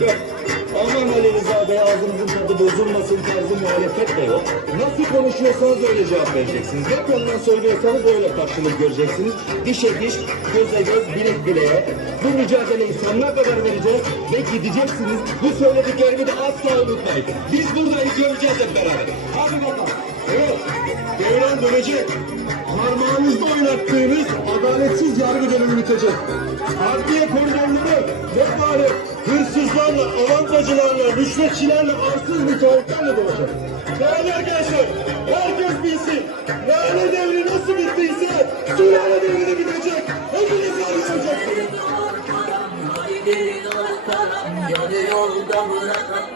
Yok. Aman Ali Rıza Bey ağzınızın tadı bozulmasın tarzı muhalefet de yok. Nasıl konuşuyorsanız öyle cevap vereceksiniz. Ne konudan söylüyorsanız öyle karşılık göreceksiniz. Dişe diş, göze göz, bilek bileğe. Bu mücadeleyi sonuna kadar vereceğiz ve gideceksiniz. Bu söylediklerimi de asla unutmayın. Biz buradayız göreceğiz hep beraber. Hadi bakalım. Evet. Devran dönecek. Parmağınızda oynattığınız adaletsiz yargı dönemi bitecek. Adliye koridorları ne hırsızlarla, avantajcılarla, rüşvetçilerle, arsız müteahhitlerle dolacak. Değerli arkadaşlar, herkes bilsin. Lale devri nasıl bittiyse, sülale devri de bitecek. Hepiniz yarı yolda bırakan